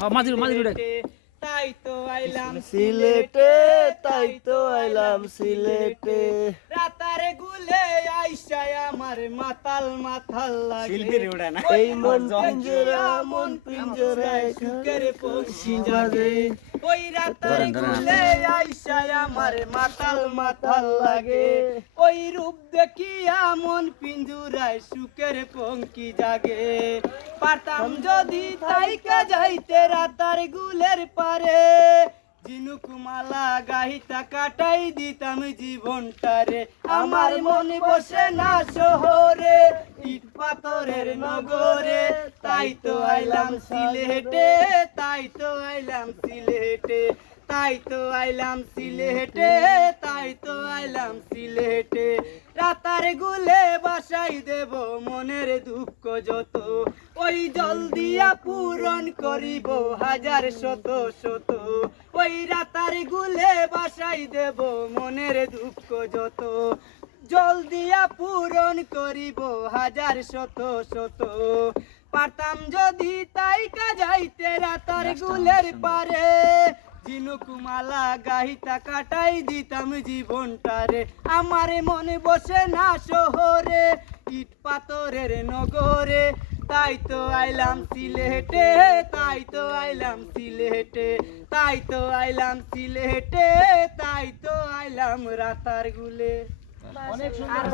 মাঝি মাঝি তাই তো আইলাম সিলেটে, তাই তো আইলাম সিলেটে। রাতারে গুলে আইসায় আমার মাতাল মাথাল লাগে এই মন পিঞ্জরা, মন পিঞ্জরায় সুখের পঙ্খী জাগে ওই রাতারে গুলে আইসায় আমার মাতাল মাথাল লাগে ওই রূপ দেখিয়া মন পিঞ্জরায় সুখের পঙ্খী জাগে পারতাম যদি তাইকা যাইতে রাতার গুলের পারে জিনুকুমালা গাহিতা কাটাই দিতাম জীবনটারে আমার মনে বসে না শহরে ইট পাথরের নগরে তাই তো আইলাম সিলেটে তাই তো আইলাম সিলেটে তাই তো আইলাম সিলেটে তাই তো আইলাম সিলেটে রাতার গুলে বাসাই দেব মনের দুঃখ যত ওই জল দিয়া পূরণ করিব হাজার শত শত ওই রাতার গুলে বাসাই দেব মনের দুঃখ যত জল দিয়া পূরণ করিব হাজার শত শত পারতাম যদি তাইকা যাইতে রাতার গুলের পারে জিনুকুমালা গাহিতা কাটাই দিতাম জীবনটারে আমার মনে বসে না শহরে ইট পাথরের নগরে তাই তো আইলাম সিলেটে তাই তো আইলাম সিলেটে তাই তো আইলাম সিলেটে তাই তো আইলাম রাতার গুলে। অনেক সুন্দর।